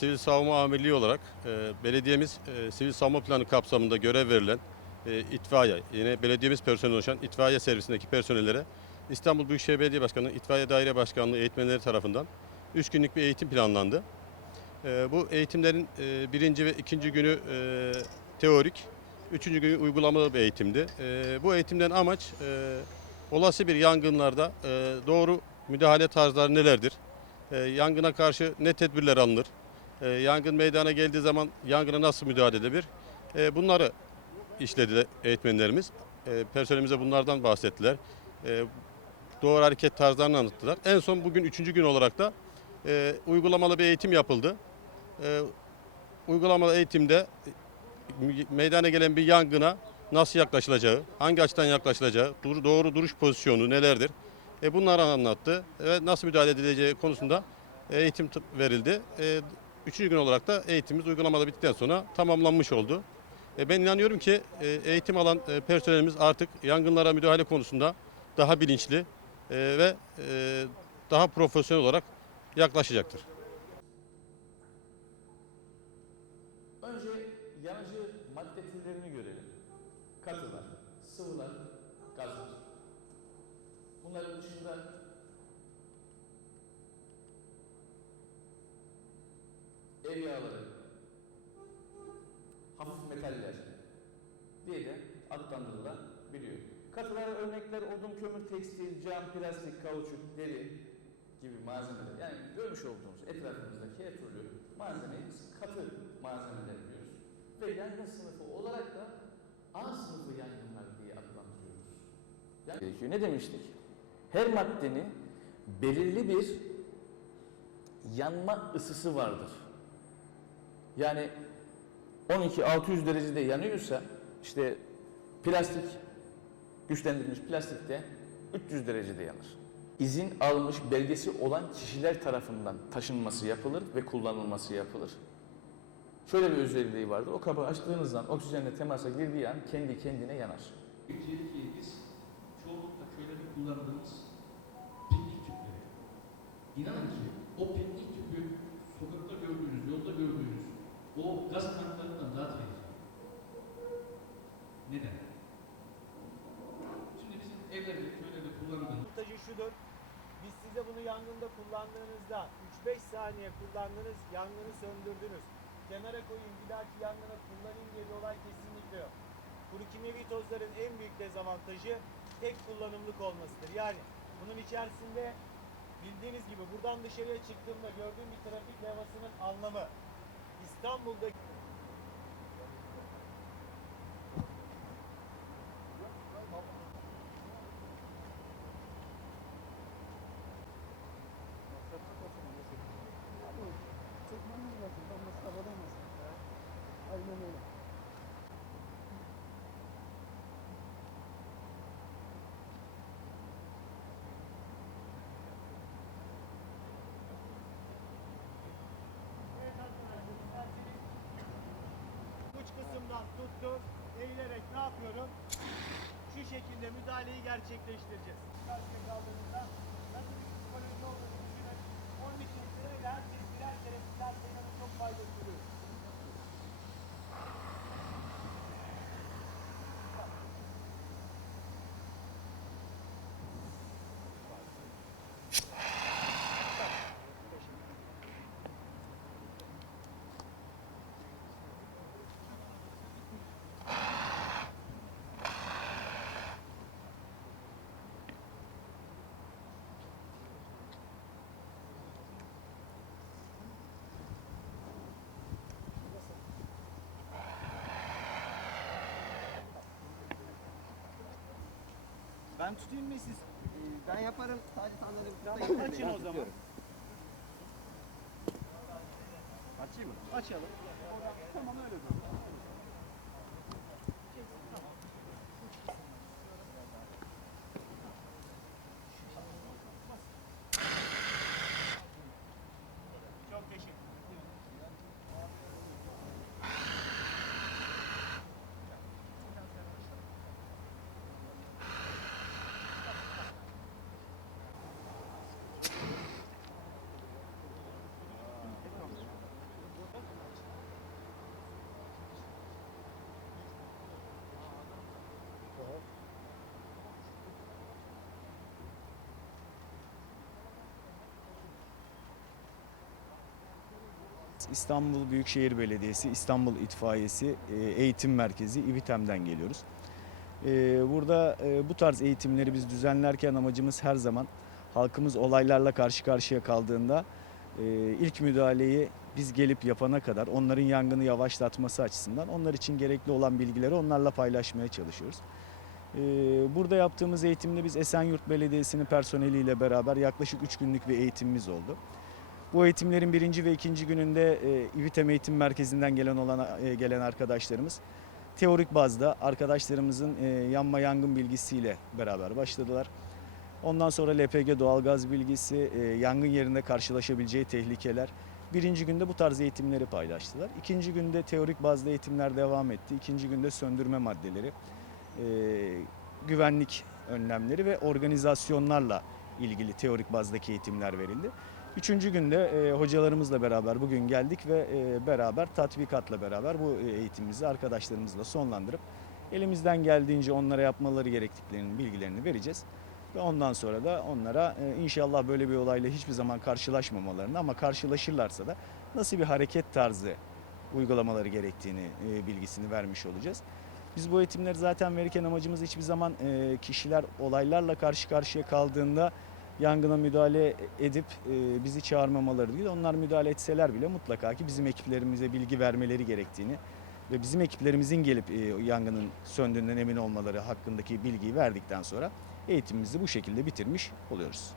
Sivil Savunma Amirliği olarak e, belediyemiz e, sivil savunma planı kapsamında görev verilen e, itfaiye, yine belediyemiz personeli oluşan itfaiye servisindeki personellere İstanbul Büyükşehir Belediye Başkanı İtfaiye Daire Başkanlığı eğitmenleri tarafından 3 günlük bir eğitim planlandı. E, bu eğitimlerin e, birinci ve ikinci günü e, teorik, üçüncü günü uygulamalı bir eğitimdi. E, bu eğitimden amaç e, olası bir yangınlarda e, doğru müdahale tarzları nelerdir? E, yangına karşı ne tedbirler alınır? E, yangın meydana geldiği zaman yangına nasıl müdahale edilir? E, bunları işledi eğitmenlerimiz. E, personelimize bunlardan bahsettiler. E, doğru hareket tarzlarını anlattılar. En son bugün üçüncü gün olarak da e, uygulamalı bir eğitim yapıldı. E, uygulamalı eğitimde e, meydana gelen bir yangına nasıl yaklaşılacağı, hangi açıdan yaklaşılacağı, dur- doğru duruş pozisyonu nelerdir? E, bunları anlattı ve nasıl müdahale edileceği konusunda eğitim verildi. E, üçüncü gün olarak da eğitimimiz uygulamada bittikten sonra tamamlanmış oldu. E, ben inanıyorum ki e, eğitim alan e, personelimiz artık yangınlara müdahale konusunda daha bilinçli ve daha profesyonel olarak yaklaşacaktır. Önce yanıcı madde türlerini görelim. Katılar, sıvılar, gazlar. Bunların dışında ev yağları, hafif metaller diye de adlandırılabiliyor. Katılara örnekler odun, kömür, tekstil, cam, plastik, kauçuk, deri gibi malzemeler. Yani görmüş olduğumuz etrafımızdaki her türlü malzemeyi biz katı malzemeler diyoruz. Ve yangın sınıfı olarak da A sınıfı yangınlar diye adlandırıyoruz. Yani. Ne demiştik? Her maddenin belirli bir yanma ısısı vardır. Yani 12-600 derecede yanıyorsa işte plastik güçlendirilmiş plastikte 300 derecede yanar. İzin almış belgesi olan kişiler tarafından taşınması yapılır ve kullanılması yapılır. Şöyle bir özelliği vardır. O kabı açtığınız zaman oksijenle temasa girdiği an kendi kendine yanar. Öncelikle biz çoğunlukla köylerde kullandığımız piknik tüpleri. İnanın ki o piknik o gaz tanklarından daha tehlikeli. Neden? Şimdi bizim evlerde, köylerde kullanılan Avantajı şudur. Biz size bunu yangında kullandığınızda 3-5 saniye kullandınız, yangını söndürdünüz. Kenara koyayım bir dahaki yangına kullanayım diye bir olay kesinlikle yok. Kuru kimyevi tozların en büyük dezavantajı tek kullanımlık olmasıdır. Yani bunun içerisinde bildiğiniz gibi buradan dışarıya çıktığımda gördüğüm bir trafik levhasının anlamı İstanbul'da eğilerek ne yapıyorum? Şu şekilde müdahaleyi gerçekleştireceğiz. Karşıya kaldığımızda Ben tutayım mı siz? Ben yaparım. Sadece sandalye Tamam, açın o zaman. Açayım mı? Açalım. Tamam öyle dur. İstanbul Büyükşehir Belediyesi, İstanbul İtfaiyesi e, Eğitim Merkezi İBİTEM'den geliyoruz. E, Burada e, bu tarz eğitimleri biz düzenlerken amacımız her zaman halkımız olaylarla karşı karşıya kaldığında ilk müdahaleyi biz gelip yapana kadar onların yangını yavaşlatması açısından onlar için gerekli olan bilgileri onlarla paylaşmaya çalışıyoruz. Burada yaptığımız eğitimde biz Esenyurt Belediyesi'nin personeliyle beraber yaklaşık 3 günlük bir eğitimimiz oldu. Bu eğitimlerin birinci ve ikinci gününde e, İVİTEM Eğitim Merkezi'nden gelen olan e, gelen arkadaşlarımız teorik bazda arkadaşlarımızın e, yanma yangın bilgisiyle beraber başladılar. Ondan sonra LPG doğalgaz bilgisi, e, yangın yerinde karşılaşabileceği tehlikeler. Birinci günde bu tarz eğitimleri paylaştılar. İkinci günde teorik bazda eğitimler devam etti. İkinci günde söndürme maddeleri, e, güvenlik önlemleri ve organizasyonlarla ilgili teorik bazdaki eğitimler verildi. Üçüncü günde e, hocalarımızla beraber bugün geldik ve e, beraber tatbikatla beraber bu e, eğitimimizi arkadaşlarımızla sonlandırıp elimizden geldiğince onlara yapmaları gerektiklerinin bilgilerini vereceğiz. Ve ondan sonra da onlara e, inşallah böyle bir olayla hiçbir zaman karşılaşmamalarını ama karşılaşırlarsa da nasıl bir hareket tarzı uygulamaları gerektiğini e, bilgisini vermiş olacağız. Biz bu eğitimleri zaten verirken amacımız hiçbir zaman e, kişiler olaylarla karşı karşıya kaldığında yangına müdahale edip e, bizi çağırmamaları değil. Onlar müdahale etseler bile mutlaka ki bizim ekiplerimize bilgi vermeleri gerektiğini ve bizim ekiplerimizin gelip e, yangının söndüğünden emin olmaları hakkındaki bilgiyi verdikten sonra eğitimimizi bu şekilde bitirmiş oluyoruz.